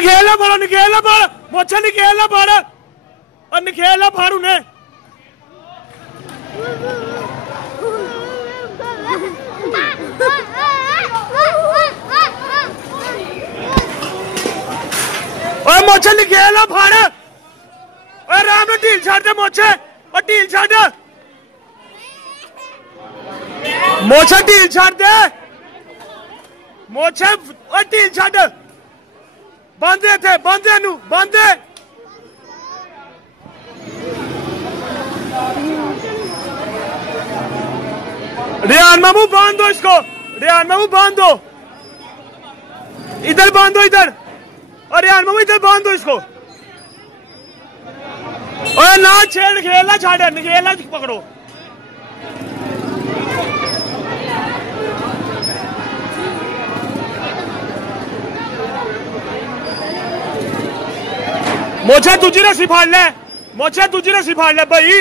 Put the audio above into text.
निखेला पड़ो, निखेला पड़, मोचा निखेला पड़, और निखेला फाड़ू ने। और मोचा निखेला फाड़, और राम ने ढील छाड़ दे मोचे, और ढील छाड़ दे, मोचा ढील छाड़ दे, मोचे और ढील छाड़ दे, बांधे थे, बांधे नू, बांधे। रियान मामू बांध दो इसको, रियान मामू बांध दो, इधर बांध दो इधर, और रियान मामू इधर बांध दो इसको। और ना छेड़, खेलना छाड़े, खेलना पकड़ो। मोचा तुझी रस्सी फाड़ ले, मोचा तुझी रस्सी फाड़ ले भाई।